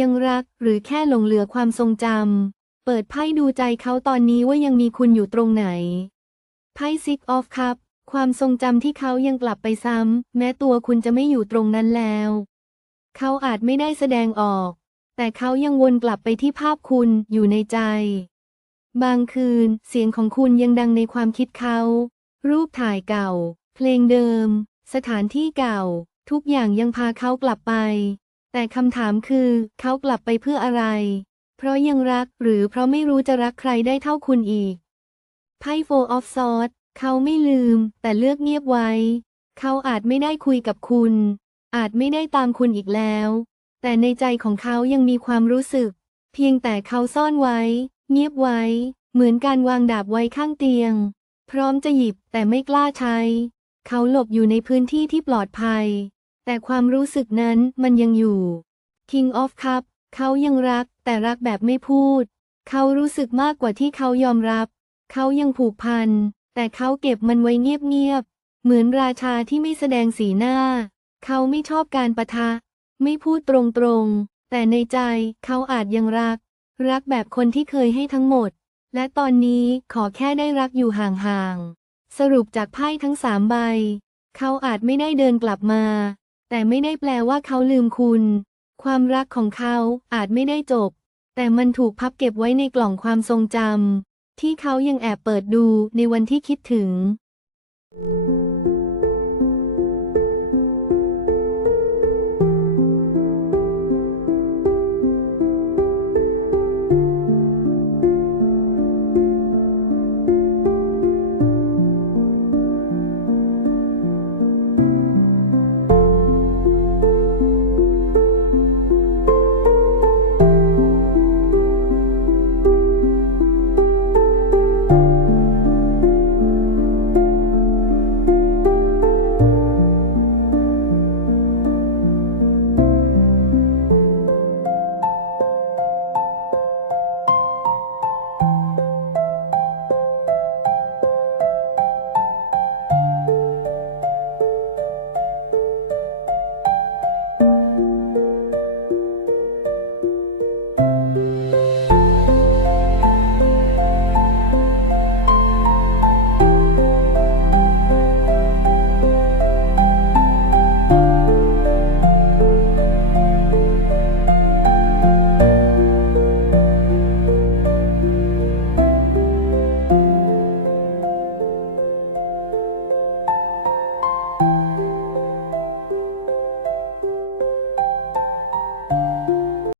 ยังรักหรือแค่หลงเหลือความทรงจำ เปิดไพ่ดูใจเขาตอนนี้ว่ายังมีคุณอยู่ตรงไหน ไพ่ Six of Cup ความทรงจำที่เขายังกลับไปซ้ำ แม้ตัวคุณจะไม่อยู่ตรงนั้นแล้ว เขาอาจไม่ได้แสดงออก แต่เขายังวนกลับไปที่ภาพคุณอยู่ในใจ บางคืนเสียงของคุณยังดังในความคิดเขา รูปถ่ายเก่า เพลงเดิม สถานที่เก่า ทุกอย่างยังพาเขากลับไป แต่คำถามคือเขากลับไปเพื่ออะไร เพราะยังรักหรือเพราะไม่รู้จะรักใครได้เท่าคุณอีก ไพ่ Four of Swords เขาไม่ลืม แต่เลือกเงียบไว้ เขาอาจไม่ได้คุยกับคุณ อาจไม่ได้ตามคุณอีกแล้ว แต่ในใจของเขายังมีความรู้สึก เพียงแต่เขาซ่อนไว้ เงียบไว้ เหมือนการวางดาบไว้ข้างเตียง พร้อมจะหยิบแต่ไม่กล้าใช้ เขาหลบอยู่ในพื้นที่ที่ปลอดภัย แต่ความรู้สึกนั้นมันยังอยู่ King of Cup เขายังรัก แต่รักแบบไม่พูด เขารู้สึกมากกว่าที่เขายอมรับ เขายังผูกพัน แต่เขาเก็บมันไว้เงียบๆ เหมือนราชาที่ไม่แสดงสีหน้า เขาไม่ชอบการประทะ ไม่พูดตรงๆ แต่ในใจเขาอาจยังรัก รักแบบคนที่เคยให้ทั้งหมด และตอนนี้ขอแค่ได้รักอยู่ห่างๆ สรุปจากไพ่ทั้งสามใบ เขาอาจไม่ได้เดินกลับมา แต่ไม่ได้แปลว่าเขาลืมคุณ ความรักของเขาอาจไม่ได้จบ แต่มันถูกพับเก็บไว้ในกล่องความทรงจำที่เขายังแอบเปิดดูในวันที่คิดถึง